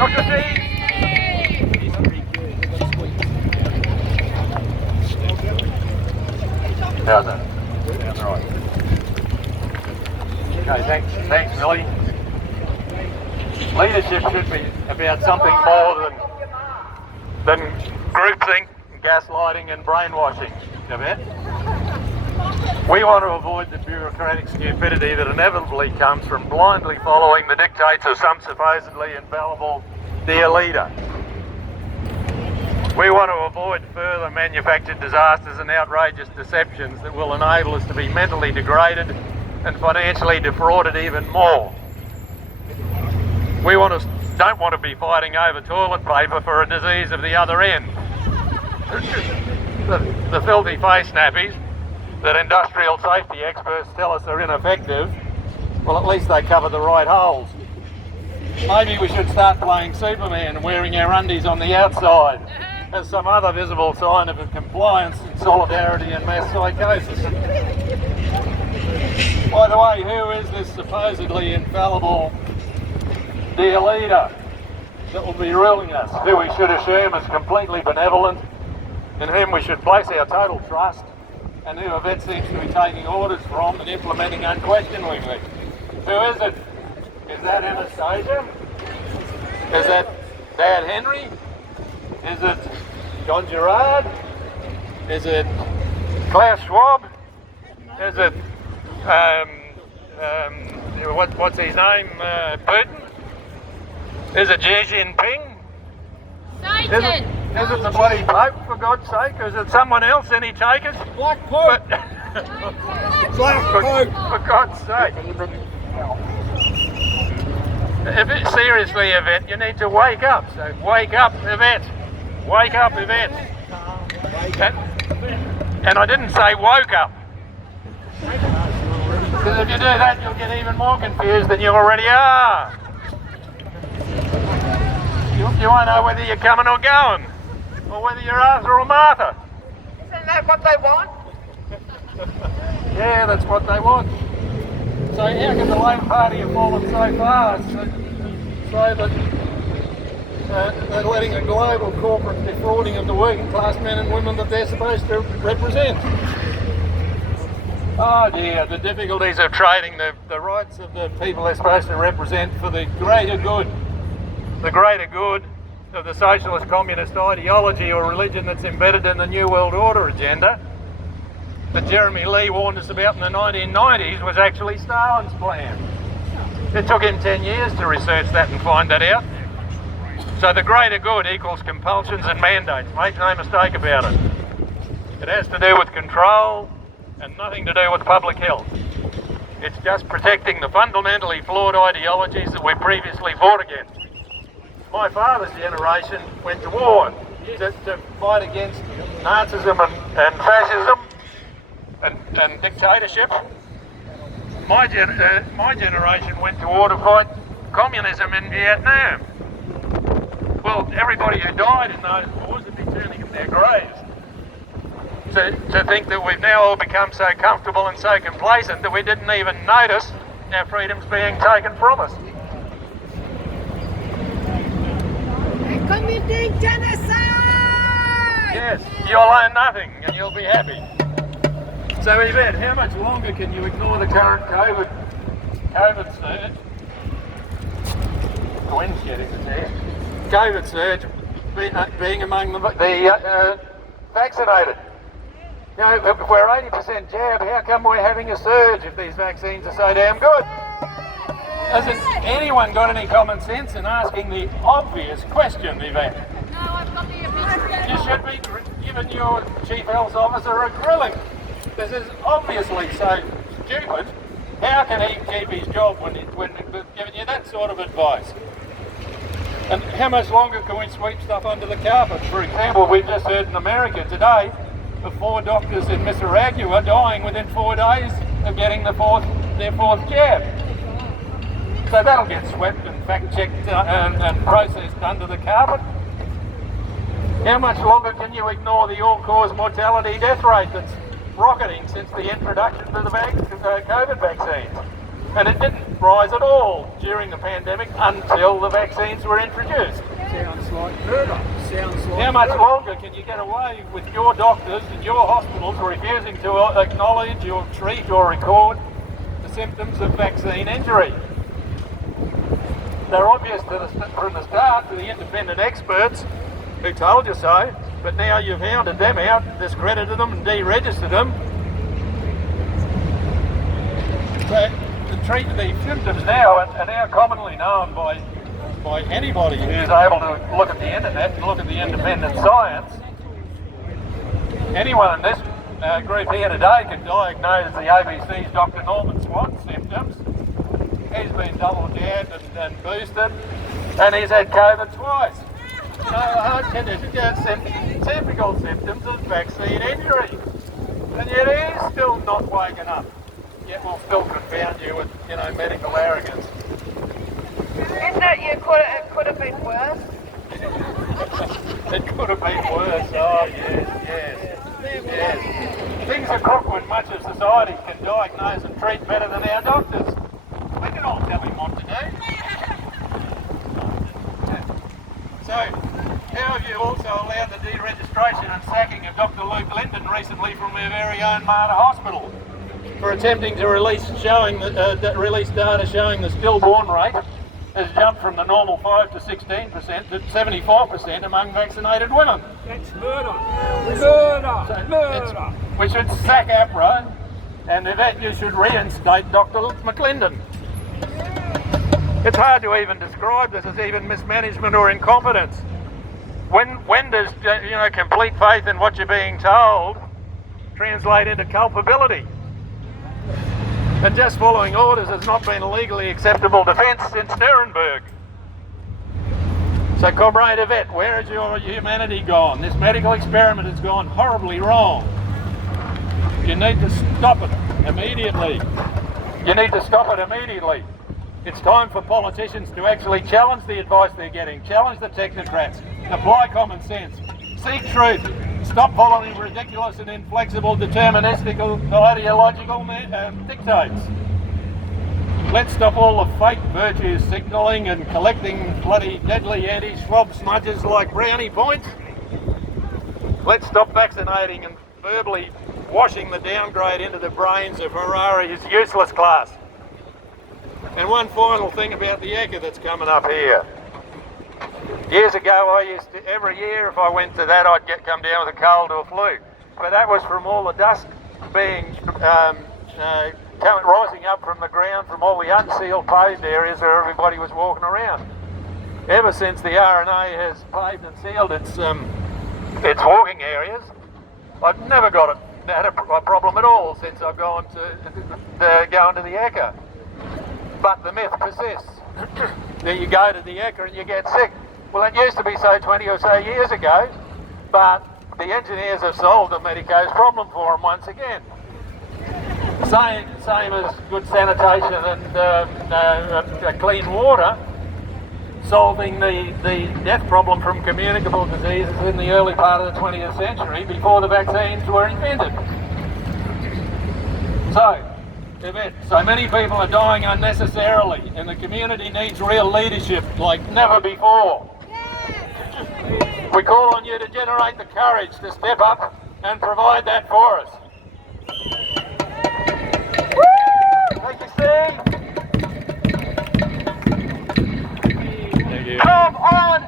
Dr. C. How's that? That's right. Okay, thanks, Millie. Leadership should be about something more than groupthink, gaslighting and brainwashing, Yvette. We want to avoid the bureaucratic stupidity that inevitably comes from blindly following the dictates of some supposedly infallible dear leader. We want to avoid further manufactured disasters and outrageous deceptions that will enable us to be mentally degraded and financially defrauded even more. We don't want to be fighting over toilet paper for a disease of the other end. The filthy face nappies that industrial safety experts tell us are ineffective, well, at least they cover the right holes. Maybe we should start playing Superman and wearing our undies on the outside as some other visible sign of compliance and solidarity and mass psychosis. By the way, who is this supposedly infallible dear leader that will be ruling us, who we should assume is completely benevolent, in whom we should place our total trust, and who Yvette seems to be taking orders from and implementing unquestioningly? Who is it? Is that Anastasia? Is that Dad Henry? Is it John Gerard? Is it Klaus Schwab? Is it what's his name? Putin? Is it Xi Jinping? Satan! Is it the bloody Pope, for God's sake? Is it someone else, any takers? Black Pope! Black Pope! For God's sake. Seriously, Yvette, you need to wake up. So wake up, Yvette. Wake up, Yvette. And I didn't say woke up. Because if you do that, you'll get even more confused than you already are. You won't know whether you're coming or going, or whether you're Arthur or Martha. Isn't that what they want? Yeah, that's what they want. So how can the Labor Party have fallen so far so that they're letting a global corporate defrauding of the working class men and women that they're supposed to represent? Oh dear, the difficulties of trading the rights of the people they're supposed to represent for the greater good. The greater good of the socialist communist ideology or religion that's embedded in the New World Order agenda that Jeremy Lee warned us about in the 1990s was actually Stalin's plan. It took him 10 years to research that and find that out. So the greater good equals compulsions and mandates, make no mistake about it. It has to do with control and nothing to do with public health. It's just protecting the fundamentally flawed ideologies that we previously fought against. My father's generation went to war to fight against Nazism and fascism and dictatorship. My generation went to war to fight communism in Vietnam. Well, everybody who died in those wars would be turning in their graves. To think that we've now all become so comfortable and so complacent that we didn't even notice our freedoms being taken from us. Committing genocide! Yes, you'll learn nothing and you'll be happy. So Yvette, how much longer can you ignore the current COVID surge? The wind's getting us there. COVID surge being among the vaccinated. You know, if we're 80% jabbed, how come we're having a surge if these vaccines are so damn good? Hasn't anyone got any common sense in asking the obvious question, Yvette? No, I've got the opinion. You should be giving your Chief Health Officer a grilling. This is obviously so stupid. How can he keep his job when giving you that sort of advice? And how much longer can we sweep stuff under the carpet? For example, we've just heard in America today of 4 doctors in Nicaragua dying within 4 days of getting their fourth jab. So that'll get swept and fact-checked and processed under the carpet. How much longer can you ignore the all-cause mortality death rate that's rocketing since the introduction of the COVID vaccines? And it didn't rise at all during the pandemic until the vaccines were introduced. Sounds like murder. Sounds like How much murder. longer can you get away with your doctors and your hospitals refusing to acknowledge or treat or record the symptoms of vaccine injury? They're obvious from the start to the independent experts who told you so, but now you've hounded them out, discredited them and deregistered them. So the symptoms now are now commonly known by anybody who's able to look at the internet and look at the independent science. Anyone in this group here today can diagnose the ABC's Dr. Norman Swan symptoms. He's been double jabbed and boosted, and he's had COVID twice. So heart condition, typical symptoms of vaccine injury. And yet he's still not waking up. Yet we'll still confound you with, medical arrogance. Isn't it it could have been worse? It could have been worse. Oh, yes. Things are crooked. Much of society can diagnose and treat better than our doctors. We can all tell him what to do. So, how have you also allowed the deregistration and sacking of Dr. Luke Linden recently from our very own Mater Hospital for attempting to release data showing the stillborn rate has jumped from the normal 5 to 16% to 74% among vaccinated women? That's murder. Murder. So Murder. we should sack APRA, and that you should reinstate Dr. McLinden. It's hard to even describe this as even mismanagement or incompetence. When does complete faith in what you're being told translate into culpability? And just following orders has not been a legally acceptable defence since Nuremberg. So, Comrade Yvette, where has your humanity gone? This medical experiment has gone horribly wrong. You need to stop it immediately. You need to stop it immediately. It's time for politicians to actually challenge the advice they're getting, challenge the technocrats, apply common sense, seek truth, stop following ridiculous and inflexible deterministic ideological dictates. Let's stop all the fake virtues signalling and collecting bloody deadly anti-swab smudges like brownie points. Let's stop vaccinating and verbally washing the downgrade into the brains of Harari's useless class. And one final thing about the ECA that's coming up here. Years ago, I used to, every year if I went to that, I'd come down with a cold or flu. But that was from all the dust being rising up from the ground from all the unsealed paved areas where everybody was walking around. Ever since the RNA has paved and sealed its walking areas, I've never had a problem at all since I've gone to go into the ECA. But the myth persists that you go to the ECA and you get sick. Well, it used to be so 20 or so years ago, but the engineers have solved the medico's problem for them once again. Same as good sanitation and clean water, solving the death problem from communicable diseases in the early part of the 20th century before the vaccines were invented. So many people are dying unnecessarily, and the community needs real leadership like never before. We call on you to generate the courage to step up and provide that for us. Thank you, Steve. Thank you. Come on,